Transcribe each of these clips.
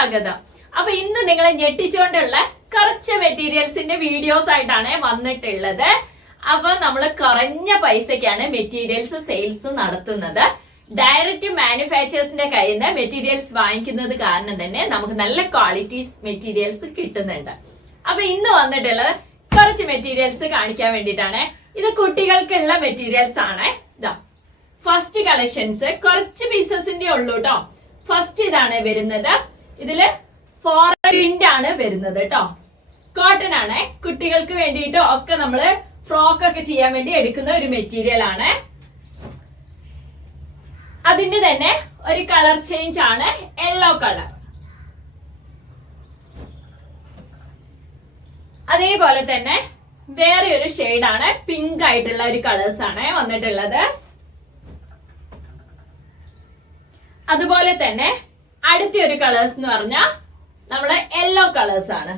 സ്വാഗതം. അപ്പൊ ഇന്ന് നിങ്ങളെ ഞെട്ടിച്ചുകൊണ്ടുള്ള കുറച്ച് മെറ്റീരിയൽസിന്റെ വീഡിയോസ് ആയിട്ടാണ് വന്നിട്ടുള്ളത്. അപ്പൊ നമ്മൾ കുറഞ്ഞ പൈസക്കാണ് മെറ്റീരിയൽസ് സെയിൽസ് നടത്തുന്നത്. ഡയറക്റ്റ് മാനുഫാക്ചേഴ്സിന്റെ കയ്യിൽ നിന്ന് മെറ്റീരിയൽസ് വാങ്ങിക്കുന്നത് കാരണം തന്നെ നമുക്ക് നല്ല ക്വാളിറ്റീസ് മെറ്റീരിയൽസ് കിട്ടുന്നുണ്ട്. അപ്പൊ ഇന്ന് വന്നിട്ടുള്ളത് കുറച്ച് മെറ്റീരിയൽസ് കാണിക്കാൻ വേണ്ടിയിട്ടാണ്. ഇത് കുട്ടികൾക്കുള്ള മെറ്റീരിയൽസ് ആണ്. ഇതാ. ഫസ്റ്റ് കളക്ഷൻസ് കുറച്ച് പീസസിന്റെ ഉള്ളൂ കേട്ടോ ഫസ്റ്റ് ഇതാണ് വരുന്നത്. ഇതിൽ ഫോറിന്റ് ആണ് വരുന്നത് കേട്ടോ കോട്ടൺ ആണ്. കുട്ടികൾക്ക് വേണ്ടിയിട്ട് ഒക്കെ നമ്മൾ ഫ്രോക്ക് ഒക്കെ ചെയ്യാൻ വേണ്ടി എടുക്കുന്ന ഒരു മെറ്റീരിയൽ ആണ്. അതിന്റെ തന്നെ ഒരു കളർ ചേഞ്ച് ആണ്. യെല്ലോ കളർ അതേപോലെ തന്നെ വേറെ ഒരു ആണ്. പിങ്ക് ആയിട്ടുള്ള ഒരു കളേഴ്സ് ആണ് വന്നിട്ടുള്ളത്. അതുപോലെ തന്നെ അടുത്ത ഒരു കളേഴ്സ് എന്ന് പറഞ്ഞാൽ നമ്മളെ യെല്ലോ കളേഴ്സ് ആണ്.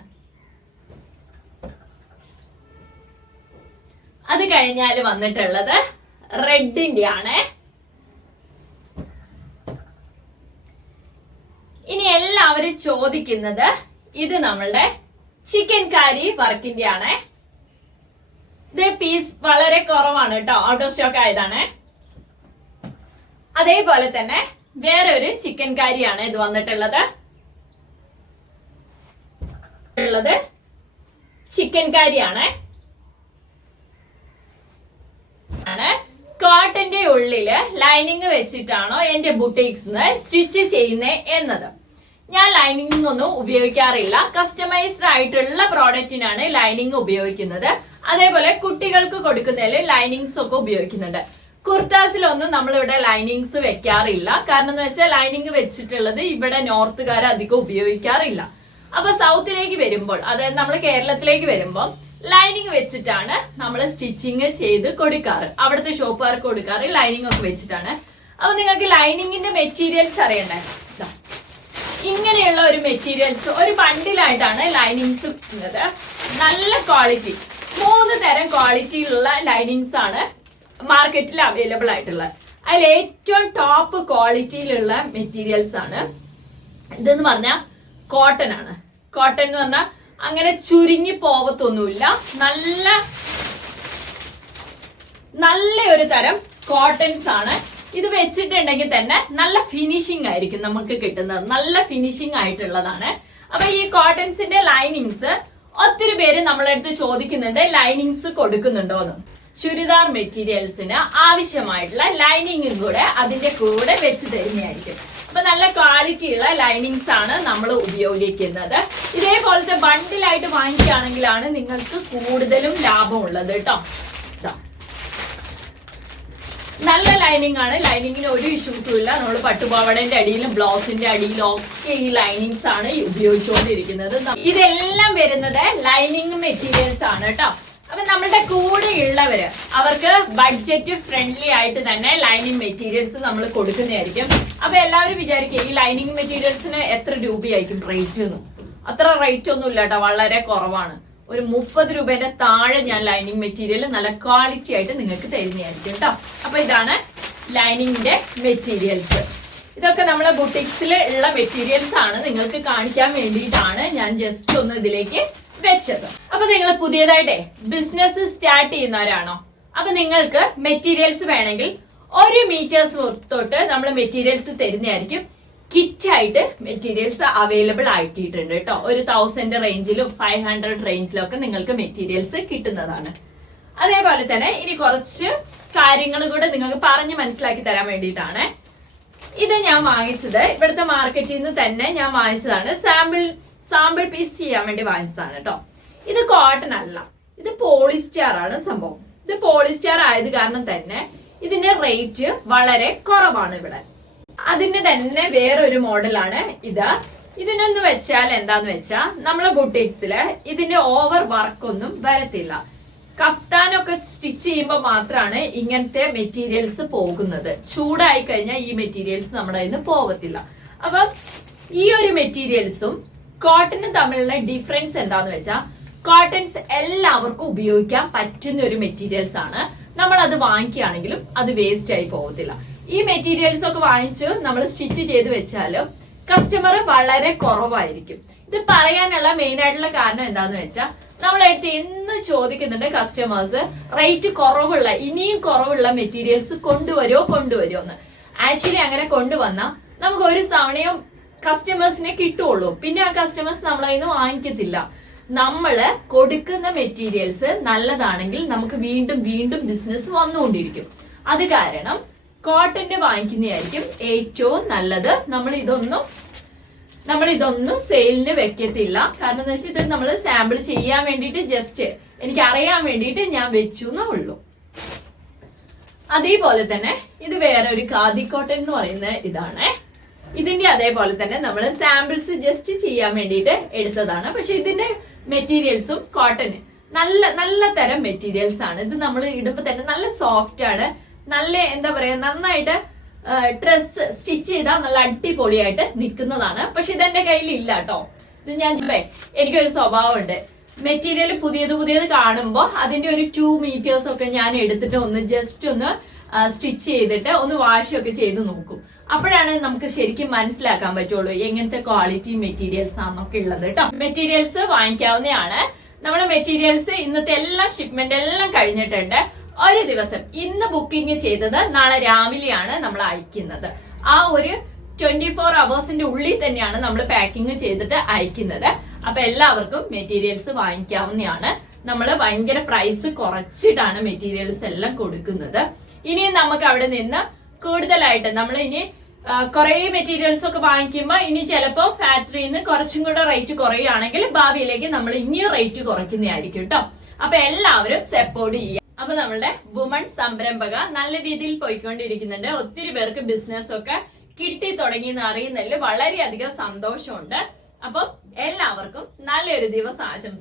അത് കഴിഞ്ഞാൽ വന്നിട്ടുള്ളത് റെഡിന്റെ ആണ്. ഇനി എല്ലാവരും ചോദിക്കുന്നത് ഇത് നമ്മളുടെ ചിക്കൻ കാരി വർക്കിന്റെ ആണ്. ഇത് പീസ് വളരെ കുറവാണ് കേട്ടോ. ഔട്ട് ഓഫ് സ്റ്റോക്ക് ആയതാണ്. അതേപോലെ തന്നെ വേറെ ഒരു ചിക്കൻ കാരിയാണ് ഇത് വന്നിട്ടുള്ളത്. ഉള്ളത് ചിക്കൻ കാരിയാണ് ആണ്. കോട്ടന്റെ ഉള്ളിൽ ലൈനിങ് വെച്ചിട്ടാണോ എന്റെ ബുട്ടീക്സ് സ്റ്റിച്ച് ചെയ്യുന്നത് എന്നത്. ഞാൻ ലൈനിങ് ഒന്നും ഉപയോഗിക്കാറില്ല. കസ്റ്റമൈസ്ഡ് ആയിട്ടുള്ള പ്രോഡക്റ്റിനാണ് ലൈനിങ് ഉപയോഗിക്കുന്നത്. അതേപോലെ കുട്ടികൾക്ക് കൊടുക്കുന്നതിൽ ലൈനിങ്സ് ഒക്കെ ഉപയോഗിക്കുന്നുണ്ട്. കുർത്താസിലൊന്നും നമ്മളിവിടെ ലൈനിങ്സ് വെക്കാറില്ല. കാരണം എന്ന് വെച്ചാൽ ലൈനിങ് വെച്ചിട്ടുള്ളത് ഇവിടെ നോർത്തുകാർ അധികം ഉപയോഗിക്കാറില്ല. അപ്പൊ സൗത്തിലേക്ക് വരുമ്പോൾ അതായത് നമ്മൾ കേരളത്തിലേക്ക് വരുമ്പോൾ ലൈനിങ് വെച്ചിട്ടാണ് നമ്മൾ സ്റ്റിച്ചിങ് ചെയ്ത് കൊടുക്കാറ്. അവിടുത്തെ ഷോപ്പുകാർക്ക് കൊടുക്കാറ് ലൈനിങ് ഒക്കെ വെച്ചിട്ടാണ്. അപ്പൊ നിങ്ങൾക്ക് ലൈനിങ്ങിന്റെ മെറ്റീരിയൽസ് അറിയണ്ടേ? ഇങ്ങനെയുള്ള ഒരു മെറ്റീരിയൽസ് ഒരു ബണ്ടിലായിട്ടാണ് ലൈനിങ്സ് നല്ല ക്വാളിറ്റി മൂന്ന് തരം ക്വാളിറ്റിയിലുള്ള ലൈനിങ്സ് ആണ് മാർക്കറ്റിൽ അവൈലബിൾ ആയിട്ടുള്ള അതിൽ ഏറ്റവും ടോപ്പ് ക്വാളിറ്റിയിലുള്ള മെറ്റീരിയൽസ് ആണ്. ഇതെന്ന് പറഞ്ഞാൽ കോട്ടൺ ആണ്. കോട്ടൺ എന്ന് പറഞ്ഞാൽ അങ്ങനെ ചുരുങ്ങി പോകത്തൊന്നുമില്ല നല്ല നല്ല ഒരു തരം കോട്ടൺസ് ആണ്. ഇത് വെച്ചിട്ടുണ്ടെങ്കിൽ തന്നെ നല്ല ഫിനിഷിംഗ് ആയിരിക്കും നമുക്ക് കിട്ടുന്നത്. നല്ല ഫിനിഷിംഗ് ആയിട്ടുള്ളതാണ്. അപ്പൊ ഈ കോട്ടൺസിന്റെ ലൈനിങ്സ് ഒത്തിരി പേര് നമ്മളെ അടുത്ത് ചോദിക്കുന്നുണ്ട് ലൈനിങ്സ് കൊടുക്കുന്നുണ്ടോ എന്ന് ചുരിദാർ മെറ്റീരിയൽസിന് ആവശ്യമായിട്ടുള്ള ലൈനിങ്ങും കൂടെ അതിന്റെ കൂടെ വെച്ച് തരുന്നതായിരിക്കും. അപ്പൊ നല്ല ക്വാളിറ്റിയുള്ള ലൈനിങ്സ് ആണ് നമ്മൾ ഉപയോഗിക്കുന്നത്. ഇതേപോലത്തെ ബണ്ടിലായിട്ട് വാങ്ങിക്കുകയാണെങ്കിലാണ് നിങ്ങൾക്ക് കൂടുതലും ലാഭം ഉള്ളത് കേട്ടോ നല്ല ലൈനിങ് ആണ്. ലൈനിങ്ങിന് ഒരു ഇഷ്യൂസും ഇല്ല. നമ്മൾ പട്ടുപാവടന്റെ അടിയിലും ബ്ലൗസിന്റെ അടിയിലും ഒക്കെ ഈ ലൈനിങ്സ് ആണ് ഉപയോഗിച്ചുകൊണ്ടിരിക്കുന്നത്. ഇതെല്ലാം വരുന്നത് ലൈനിങ് മെറ്റീരിയൽസ് ആണ് കേട്ടോ അപ്പൊ നമ്മുടെ കൂടെ ഉള്ളവര് അവർക്ക് ബഡ്ജറ്റ് ഫ്രണ്ട്ലി ആയിട്ട് തന്നെ ലൈനിങ് മെറ്റീരിയൽസ് നമ്മൾ കൊടുക്കുന്നതായിരിക്കും. അപ്പൊ എല്ലാവരും വിചാരിക്കും ഈ ലൈനിങ് മെറ്റീരിയൽസിന് എത്ര രൂപയായിരിക്കും റേറ്റ് എന്ന് അത്ര റേറ്റ് ഒന്നും ഇല്ല കേട്ടോ വളരെ കുറവാണ്. ഒരു മുപ്പത് രൂപയുടെ താഴെ ഞാൻ ലൈനിങ് മെറ്റീരിയൽ നല്ല ക്വാളിറ്റി ആയിട്ട് നിങ്ങൾക്ക് തരുന്നതായിരിക്കും കേട്ടോ അപ്പൊ ഇതാണ് ലൈനിങ്ങിന്റെ മെറ്റീരിയൽസ് ഇതൊക്കെ നമ്മുടെ ബുട്ടിക്സിൽ ഉള്ള മെറ്റീരിയൽസ് ആണ് നിങ്ങൾക്ക് കാണിക്കാൻ വേണ്ടിയിട്ടാണ് ഞാൻ ജസ്റ്റ് ഒന്ന് ഇതിലേക്ക് വെച്ചത്. അപ്പൊ നിങ്ങൾ പുതിയതായിട്ടേ ബിസിനസ് സ്റ്റാർട്ട് ചെയ്യുന്നവരാണോ? അപ്പൊ നിങ്ങൾക്ക് മെറ്റീരിയൽസ് വേണമെങ്കിൽ ഒരു മീറ്റേഴ്സ് തൊട്ട് നമ്മൾ മെറ്റീരിയൽസ് തരുന്നതായിരിക്കും. കിറ്റ് ആയിട്ട് മെറ്റീരിയൽസ് അവൈലബിൾ ആക്കിയിട്ടുണ്ട് കേട്ടോ. ഒരു തൗസൻഡ് റേഞ്ചിലും ഫൈവ് ഹൺഡ്രഡ് റേഞ്ചിലും ഒക്കെ നിങ്ങൾക്ക് മെറ്റീരിയൽസ് കിട്ടുന്നതാണ്. അതേപോലെ തന്നെ ഇനി കുറച്ച് കാര്യങ്ങൾ കൂടെ നിങ്ങൾക്ക് പറഞ്ഞ് മനസ്സിലാക്കി തരാൻ വേണ്ടിയിട്ടാണ്. ഇത് ഞാൻ വാങ്ങിച്ചത്. ഇവിടുത്തെ മാർക്കറ്റിൽ നിന്ന് തന്നെ ഞാൻ വാങ്ങിച്ചതാണ്. സാമ്പിൾ സാമ്പിൾ പീസ് ചെയ്യാൻ വേണ്ടി വാങ്ങിച്ചതാണ് കേട്ടോ. ഇത് കോട്ടൺ അല്ല. ഇത് പോളിസ്റ്റാർ ആണ് സംഭവം. ഇത് പോളിസ്റ്റാർ ആയത് കാരണം തന്നെ ഇതിന്റെ റേറ്റ് വളരെ കുറവാണ് ഇവിടെ. അതിന്റെ തന്നെ വേറൊരു മോഡലാണ് ഇത്. ഇതിനൊന്ന് വെച്ചാൽ എന്താന്ന് വെച്ചാൽ നമ്മളെ ബുട്ടീക്സിൽ ഇതിന്റെ ഓവർ വർക്ക് ഒന്നും വരത്തില്ല. കഫ്താനൊക്കെ സ്റ്റിച്ച് ചെയ്യുമ്പോൾ മാത്രമാണ് ഇങ്ങനത്തെ മെറ്റീരിയൽസ് പോകുന്നത്. ചൂടായി കഴിഞ്ഞാൽ ഈ മെറ്റീരിയൽസ് നമ്മുടെ കയ്യിൽ നിന്ന് പോകത്തില്ല അപ്പം ഈ ഒരു മെറ്റീരിയൽസും കോട്ടനും തമ്മിലുള്ള ഡിഫറൻസ് എന്താന്ന് വെച്ചാൽ കോട്ടൺസ് എല്ലാവർക്കും ഉപയോഗിക്കാൻ പറ്റുന്ന ഒരു മെറ്റീരിയൽസ് ആണ്. നമ്മൾ അത് വാങ്ങിക്കുകയാണെങ്കിലും അത് വേസ്റ്റ് ആയി പോകത്തില്ല. ഈ മെറ്റീരിയൽസ് ഒക്കെ വാങ്ങിച്ച് നമ്മൾ സ്റ്റിച്ച് ചെയ്ത് വെച്ചാലും കസ്റ്റമർ വളരെ കുറവായിരിക്കും. ഇത് പറയാനുള്ള മെയിൻ ആയിട്ടുള്ള കാരണം എന്താന്ന് വെച്ചാൽ നമ്മളടുത്ത് എന്ന് ചോദിക്കുന്നുണ്ട് കസ്റ്റമേഴ്സ് റേറ്റ് കുറവുള്ള ഇനിയും കുറവുള്ള മെറ്റീരിയൽസ് കൊണ്ടുവരുമോ കൊണ്ടുവരുമോ എന്ന്. ആക്ച്വലി അങ്ങനെ കൊണ്ടുവന്നാൽ നമുക്ക് ഒരു തവണയും കസ്റ്റമേഴ്സിനെ കിട്ടുള്ളൂ. പിന്നെ ആ കസ്റ്റമേഴ്സ് നമ്മളതിൽ നിന്ന് വാങ്ങിക്കത്തില്ല. നമ്മൾ കൊടുക്കുന്ന മെറ്റീരിയൽസ് നല്ലതാണെങ്കിൽ നമുക്ക് വീണ്ടും വീണ്ടും ബിസിനസ് വന്നുകൊണ്ടിരിക്കും. അത് കാരണം കോട്ടന്റെ വാങ്ങിക്കുന്നതായിരിക്കും ഏറ്റവും നല്ലത്. നമ്മൾ ഇതൊന്നും നമ്മൾ ഇതൊന്നും സെയിലിന് വെക്കത്തില്ല. കാരണം എന്താ വെച്ചാൽ ഇത് നമ്മൾ സാമ്പിൾ ചെയ്യാൻ വേണ്ടിയിട്ട് ജസ്റ്റ് എനിക്ക് അറിയാൻ വേണ്ടിയിട്ട് ഞാൻ വെച്ചു എന്നേ ഉള്ളൂ. അതേപോലെ തന്നെ ഇത് വേറെ ഒരു ഖാദി കോട്ടൺ എന്ന് പറയുന്ന ഇതാണ്. ഇതിന്റെ അതേപോലെ തന്നെ നമ്മൾ സാമ്പിൾസ് ജസ്റ്റ് ചെയ്യാൻ വേണ്ടിയിട്ട് എടുത്തതാണ്. പക്ഷെ ഇതിന്റെ മെറ്റീരിയൽസും കോട്ടൺ നല്ല നല്ല തരം മെറ്റീരിയൽസ് ആണ്. ഇത് നമ്മൾ ഇടുമ്പോൾ തന്നെ നല്ല സോഫ്റ്റ് ആണ്. നല്ല എന്താ പറയാ നന്നായിട്ട് ഡ്രസ് സ്റ്റിച്ച് ചെയ്താൽ നല്ല അടിപൊളിയായിട്ട് നിൽക്കുന്നതാണ്. പക്ഷെ ഇതെന്റെ കയ്യിൽ ഇല്ല കേട്ടോ. ഇത് ഞാൻ എനിക്കൊരു സ്വഭാവമുണ്ട്. മെറ്റീരിയൽ പുതിയത് പുതിയത് കാണുമ്പോൾ അതിന്റെ ഒരു ടു മീറ്റേഴ്സ് ഒക്കെ ഞാൻ എടുത്തിട്ട് ഒന്ന് ജസ്റ്റ് ഒന്ന് സ്റ്റിച്ച് ചെയ്തിട്ട് ഒന്ന് വാഷ് ഒക്കെ ചെയ്ത് നോക്കും. അപ്പോഴാണ് നമുക്ക് ശരിക്കും മനസ്സിലാക്കാൻ പറ്റുള്ളൂ എങ്ങനത്തെ ക്വാളിറ്റി മെറ്റീരിയൽസ് ആണെന്നൊക്കെ ഉള്ളത് കേട്ടോ മെറ്റീരിയൽസ് വാങ്ങിക്കാവുന്നതാണ് നമ്മുടെ മെറ്റീരിയൽസ് ഇന്നത്തെ എല്ലാം ഷിപ്മെന്റ് എല്ലാം കഴിഞ്ഞിട്ടുണ്ട്. ഒരു ദിവസം ഇന്ന് ബുക്കിംഗ് ചെയ്തത് നാളെ രാവിലെയാണ് നമ്മൾ അയക്കുന്നത്. ആ ഒരു ട്വന്റി ഫോർ അവേഴ്സിന്റെ ഉള്ളിൽ തന്നെയാണ് നമ്മൾ പാക്കിംഗ് ചെയ്തിട്ട് അയക്കുന്നത്. അപ്പൊ എല്ലാവർക്കും മെറ്റീരിയൽസ് വാങ്ങിക്കാവുന്നതാണ്. നമ്മൾ ഭയങ്കര പ്രൈസ് കുറച്ചിട്ടാണ് മെറ്റീരിയൽസ് എല്ലാം കൊടുക്കുന്നത്. ഇനിയും നമുക്ക് അവിടെ നിന്ന് കൂടുതലായിട്ട് നമ്മൾ ഇനി കുറെ മെറ്റീരിയൽസ് ഒക്കെ വാങ്ങിക്കുമ്പോൾ ഇനി ചിലപ്പോൾ ഫാക്ടറിയിൽ നിന്ന് കുറച്ചും കൂടെ റേറ്റ് കുറയുകയാണെങ്കിൽ ഭാവിയിലേക്ക് നമ്മൾ ഇനിയും റേറ്റ് കുറയ്ക്കുന്നതായിരിക്കും കേട്ടോ അപ്പൊ എല്ലാവരും സപ്പോർട്ട് ചെയ്യുക. അപ്പൊ നമ്മളുടെ വുമൺ സംരംഭക നല്ല രീതിയിൽ പോയിക്കൊണ്ടിരിക്കുന്നുണ്ട്. ഒത്തിരി പേർക്ക് ബിസിനസ് ഒക്കെ കിട്ടി തുടങ്ങി എന്ന് അറിയുന്നതിൽ വളരെയധികം സന്തോഷമുണ്ട്. അപ്പം എല്ലാവർക്കും നല്ലൊരു ദിവസം ആശംസിക്കുന്നു